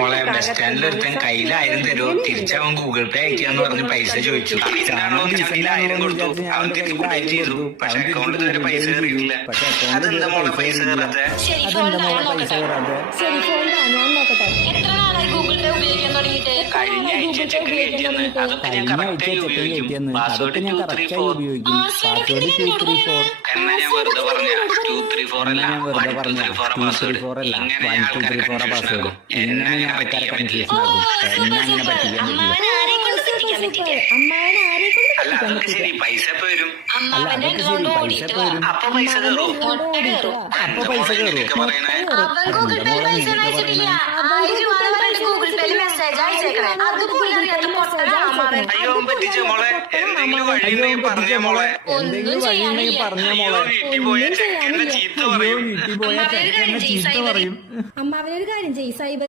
മോളെ ബസ് സ്റ്റാൻഡിൽ ഒരുത്തൻ കയ്യിലായിരം തരുമോ തിരിച്ചവൻ ഗൂഗിൾ പേ അയക്കാന്ന് പറഞ്ഞ് പൈസ ചോദിച്ചു. ആയിരം കൊടുത്തു. അവൻ തിരിച്ച് പേറ്റ് ചെയ്തു. പക്ഷെ അക്കൗണ്ടിൽ വരെ പൈസ കയറിയിട്ടില്ല. അതെന്താ മോളെ പൈസ കയറാതെ? കഴിഞ്ഞ ആഴ്ച ചെക്ക് കയറ്റിയെന്ന്. അതൊക്കെ ഞാൻ കറക്റ്റായി ഉപയോഗിക്കും. പാസ്വേഡ് 234. എന്നാ ഞാൻ വെറുതെ പറഞ്ഞ 234 അല്ല 1 2 3 4 പാസ്വേഡ്. ഇങ്ങനെ ആൾക്കാരെ കൺഫ്യൂഷൻ ആകും. എന്നെ അങ്ങനെ പറ്റിക്കാൻ പറ്റില്ല. അല്ല അതൊക്കെ ശരി. പൈസ എപ്പോ വരും? അപ്പൊ പൈസ കയറും. എന്തൊക്കെ പറയണേ? അയ്യോ പറ്റിച്ച മോളെ. എന്തെങ്കിലും വഴി പറഞ്ഞ മോളെ. വീട്ടിൽ പോയ ചെക്കന്റെ ചീത്ത പറയും. അമ്മാവനൊരു കാര്യം ചെയ്യ് സൈബർ